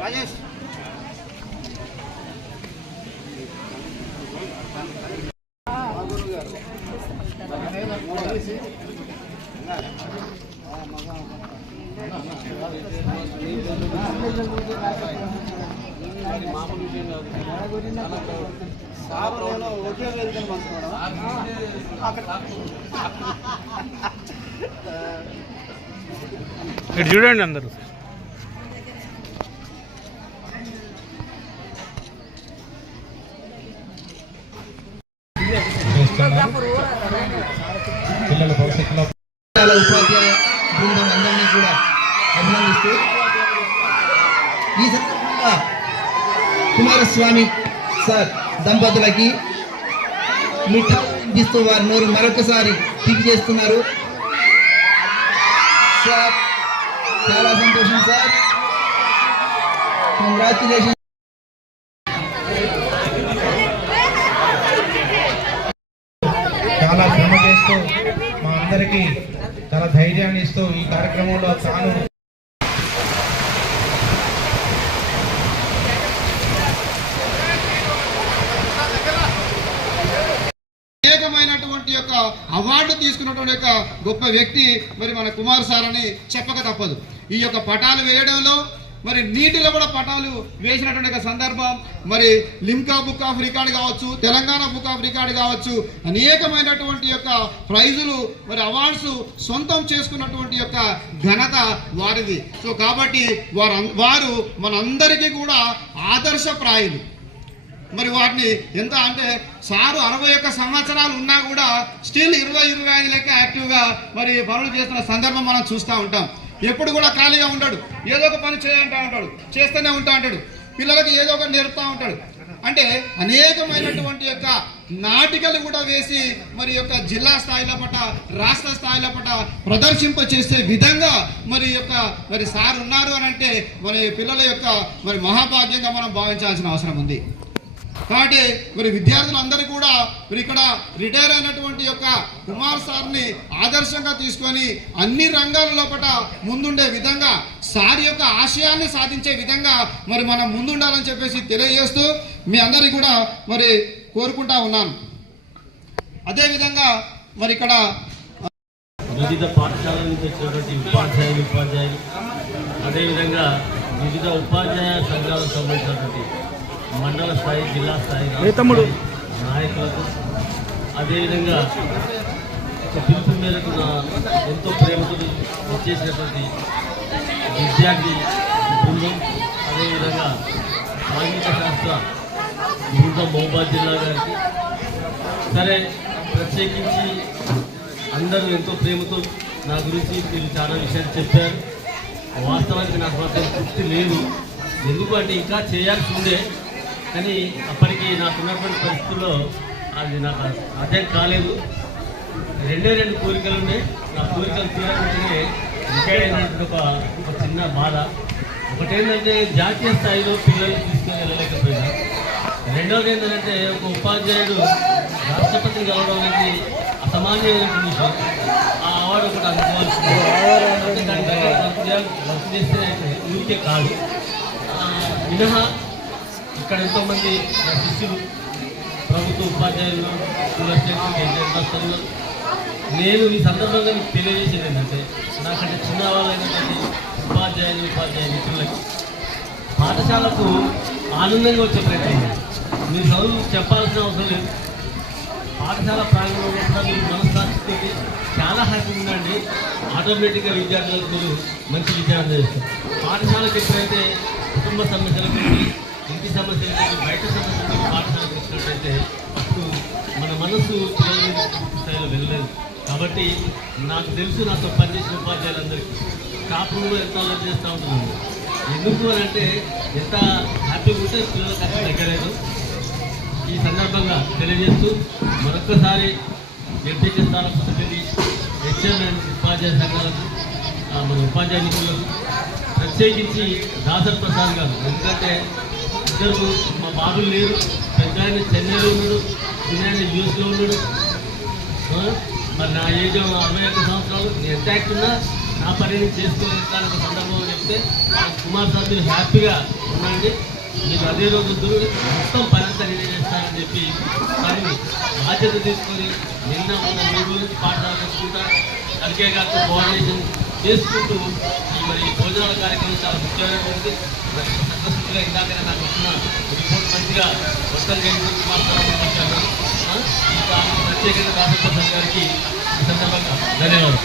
రాజేష్ ఒకే వేదికను పంచుకోవడం ఇటు చూడండి అందరూ. పిల్లల భవిష్యత్తులో ఉపాధ్యాయ బృందం అందరినీ కూడా అభినందిస్తూ ఈ సందర్భంగా కుమారస్వామి సార్ దంపతులకి మిఠాయిస్తూ వారి నోరు మరొకసారి తీపి చేస్తున్నారు. సార్ చాలా సంతోషం సార్, కంగ్రాచులేషన్. చాలా శ్రమ చేస్తూ మా అందరికీ చాలా ధైర్యాన్ని ఇస్తూ ఈ కార్యక్రమంలో తాను అనేకమైనటువంటి యొక్క అవార్డు తీసుకున్నటువంటి యొక్క గొప్ప వ్యక్తి మరి మన కుమార్ సార్ అని చెప్పక తప్పదు. ఈ యొక్క పటాలు వేయడంలో మరి నీటిలో కూడా పటాలు వేసినటువంటి సందర్భం, మరి లిమ్కా బుక్ ఆఫ్ రికార్డ్ కావచ్చు, తెలంగాణ బుక్ ఆఫ్ రికార్డ్ కావచ్చు, అనేకమైనటువంటి యొక్క ప్రైజులు మరి అవార్డ్స్ సొంతం చేసుకున్నటువంటి యొక్క ఘనత వారిది. సో కాబట్టి వారు మనందరికీ కూడా ఆదర్శప్రాయులు. మరి వాటిని ఎంత అంటే సారు 61 సంవత్సరాలు ఉన్నా కూడా స్టిల్ 20-25 లెక్క యాక్టివ్గా మరి పనులు చేస్తున్న సందర్భం మనం చూస్తూ ఉంటాం. ఎప్పుడు కూడా ఖాళీగా ఉంటాడు, ఏదో ఒక పని చేయంటా ఉంటాడు, చేస్తూనే ఉంటా ఉంటాడు, పిల్లలకి ఏదో ఒకటి నేర్పుతూ ఉంటాడు. అంటే అనేకమైనటువంటి యొక్క నాటికలు కూడా వేసి మరి యొక్క జిల్లా స్థాయిలో పట రాష్ట్ర స్థాయిలో పట ప్రదర్శింప చేసే విధంగా మరి సార్ ఉన్నారు అని అంటే మరి పిల్లల యొక్క మరి మహాభాగ్యంగా మనం భావించాల్సిన అవసరం ఉంది. కాబట్టి మరి విద్యార్థులందరూ కూడా మరి ఇక్కడ రిటైర్ అయినటువంటి యొక్క కుమార్ సార్ని ఆదర్శంగా తీసుకొని అన్ని రంగాల లోపల ముందుండే విధంగా సార్ యొక్క ఆశయాన్ని సాధించే విధంగా మరి మనం ముందుండాలని చెప్పేసి తెలియజేస్తూ మీ అందరికీ కూడా మరి కోరుకుంటా ఉన్నాను. అదేవిధంగా మరి ఇక్కడ వివిధ పాఠశాలల నుంచి వచ్చినటువంటి ఉపాధ్యాయులు అదేవిధంగా వివిధ ఉపాధ్యాయ సంఘాలకు సంబంధించినటువంటి మండల స్థాయి, జిల్లా స్థాయి నాయకులకు, అదేవిధంగా పిలుపు మేరకు ఎంతో ప్రేమతో వచ్చేసినటువంటి విద్యార్థి బృందం, అదేవిధంగా సాంఘిక శాస్త్ర బృందం మహబూబాబాద్ జిల్లా గారికి సరే ప్రత్యేకించి అందరూ ఎంతో ప్రేమతో నా గురించి మీరు చాలా విషయాలు చెప్పారు. వాస్తవానికి నాకు మాత్రం తృప్తి లేదు, ఎందుకంటే ఇంకా చేయాల్సి ఉండే, కానీ అప్పటికి నాకున్నటువంటి పరిస్థితుల్లో అది నాకు అర్థం కాలేదు. 2 కోరికలు ఉన్నాయి. నా కోరికలు తీరకుండానే రిటైర్ అయినటువంటి ఒక చిన్న బాధ. ఒకటేంటంటే జాతీయ స్థాయిలో పిల్లల్ని తీసుకొని వెళ్ళలేకపోయినా, రెండవది ఏంటంటే ఒక ఉపాధ్యాయుడు రాష్ట్రపతిని కలవడం అనేది అసామాన్యమైన విషయం. ఆ అవార్డు ఒకటి అందుకోవాల్సింది. వర్క్ చేస్తే ఊరికే కాదు, మినహా ఇక్కడ ఎంతోమంది నా శిష్యులు, ప్రభుత్వ ఉపాధ్యాయులు, స్కూల్ నేను ఈ సందర్భంగా మీకు తెలియజేసేది ఏంటంటే, నాకంటే చిన్న వాళ్ళైనటువంటి ఉపాధ్యాయులు మిత్రులకి పాఠశాలకు ఆనందంగా వచ్చే ప్రయత్నం. మీరు చదువు చెప్పాల్సిన అవసరం లేదు. పాఠశాల ప్రాంగణంలో కూడా మీరు మనస్సాక్షితో చాలా హ్యాపీగా ఉందండి. ఆటోమేటిక్గా విద్యార్థులకు మీరు మంచి విద్యార్థి చేస్తారు. పాఠశాలకు ఎప్పుడైతే కుటుంబ సమస్యలకు, ఇంటి సమస్యలకు, బయట సమస్యలకు పాఠశాలకు వచ్చినట్టయితే అప్పుడు మన మనసు పూర్తి స్థాయిలో వెళ్ళలేదు. కాబట్టి నాకు తెలుసు, నాతో పనిచేసిన ఉపాధ్యాయులందరికీ స్టాఫ్ రూమ్లో ఎంత అలర్ట్ చేస్తూ ఉంటున్నాను. ఎందుకు అని అంటే ఎంత హ్యాపీగా ఉంటే పిల్లలకు అక్కడ దగ్గరేదు. ఈ సందర్భంగా తెలియజేస్తూ మరొక్కసారి ఎంపీసీ స్థానం హెచ్ఎం ఉపాధ్యాయ సంఘాలకు, మన ఉపాధ్యాయ నిపుణులకు, ప్రత్యేకించి దాసర్ ప్రసాద్ గారు, ఎందుకంటే ఇద్దరు మా బాబులు లేరు, పెద్ద ఆయన చెన్నైలో ఉన్నాడు, చిన్న ఆయన యూఎస్లో ఉన్నాడు. మరి నా ఏజ్ 61 సంవత్సరాలు, నేను ఎంత యాక్ట్ ఉన్నా నా పని చేసుకోగలుగుతాను ఒక సందర్భంలో చెప్తే కుమార్ సార్ మీరు హ్యాపీగా ఉండండి, మీరు అదే రోజు మొత్తం పని అంతా నేనే చేస్తానని చెప్పి కానీ బాధ్యత తీసుకొని నిన్న ఉన్న 3 రోజులు పాఠశాల చేసుకుంటా కలిగే గారితో కోఆర్డినేషన్ చేసుకుంటూ మరి భోజనాల కార్యక్రమం చాలా ముఖ్యమైనటువంటి సక్సెస్ఫుల్గా ఇందాకనే నాకు వచ్చిన రిపోర్ట్ మంచిగా వంటలు చేసి కుమార్ సార్ వచ్చాను. ఇంకా ప్రత్యేకంగా డాక్టర్ ప్రసాద్ గారికి ఈ సందర్భంగా ధన్యవాదాలు.